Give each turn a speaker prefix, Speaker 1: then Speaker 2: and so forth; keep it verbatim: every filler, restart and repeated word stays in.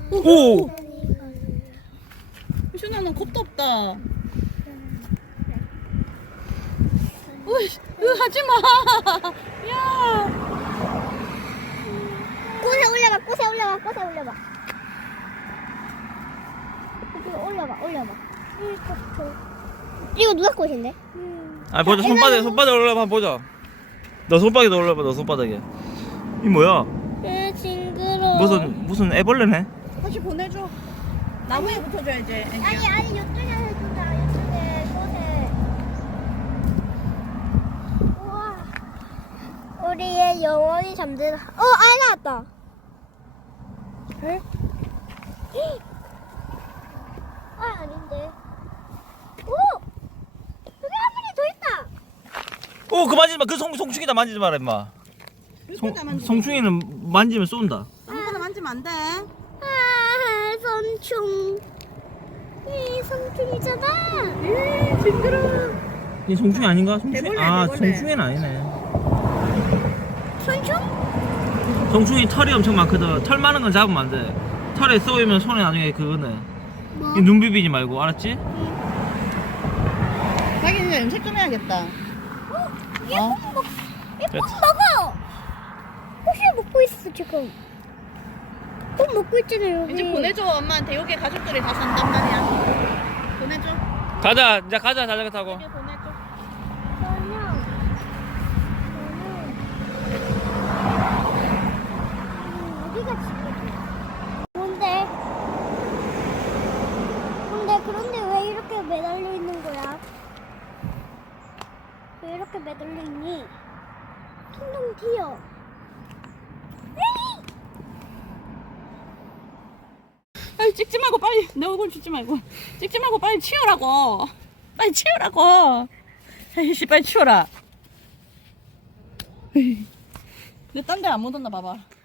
Speaker 1: 오!
Speaker 2: 희준아 너 겁도 없다. 으이, 으, 하지마. 야.
Speaker 3: 꽃에 올려봐, 꽃에 올려봐, 꽃에 올려봐. 이거 올려봐, 올려봐. 이거 누가 꽃인데?
Speaker 1: 아 보자, 손바닥에 손바닥 올려봐 한번 보자. 너 손바닥에 올려봐. 너 손바닥에. 이 뭐야?
Speaker 3: 에 징그러워.
Speaker 1: 무슨 무슨 애벌레네?
Speaker 2: 다시 보내줘. 나무에 붙어줘야지.
Speaker 3: 아니 아니 이쪽에 해주자. 이쪽에 꽃에. 우와. 우리의 영원히 잠드는. 어, 알 나왔다. 에? 아 아닌데. 오! 여기 한 마리 더 있다.
Speaker 1: 오, 그 만지지 마. 그 송, 송충이다. 만지지 마라 임마. 송, 송충이는 만지면 쏜다.
Speaker 2: 아무거나 만지면 안 돼.
Speaker 3: 아, 선충. 이 선충이잖아.
Speaker 2: 에 징그러워.
Speaker 1: 이 송충이 아닌가? 송충이?
Speaker 2: 대벌레,
Speaker 1: 아,
Speaker 2: 대벌레.
Speaker 1: 송충이는 아니네.
Speaker 3: 선충?
Speaker 1: 송충이 털이 엄청 많거든. 털 많은 건 잡으면 안 돼. 털에 쏘이면 손에 나중에 그거네.
Speaker 3: 뭐?
Speaker 1: 이눈 비비지 말고, 알았지?
Speaker 2: 자기는 염색 좀 해야겠다.
Speaker 3: 얘
Speaker 2: 어?
Speaker 3: 꼭 먹, 얘꼭
Speaker 1: 그렇지.
Speaker 3: 먹어. 혹시 먹고 있어 지금? 꼭 먹고 있잖아요 여기.
Speaker 2: 이제 보내줘. 엄마한테 여기 가족들이 다 산단 말이야. 보내줘.
Speaker 1: 가자, 이제 가자, 자전거 타고.
Speaker 2: 여기 보내줘.
Speaker 3: 저는 저는 음, 어디가 집이지? 뭔데? 근데 그런데 왜 이렇게 매달려 있는 거야? 왜 이렇게 매달려 있니? 퉁퉁 튀어.
Speaker 2: 아이 찍지 말고 빨리 내 얼굴 찍지 말고 찍지 말고 빨리 치우라고. 빨리 치우라고. 아이씨 빨리 치워라. 내 딴 데 안 묻었나 봐봐.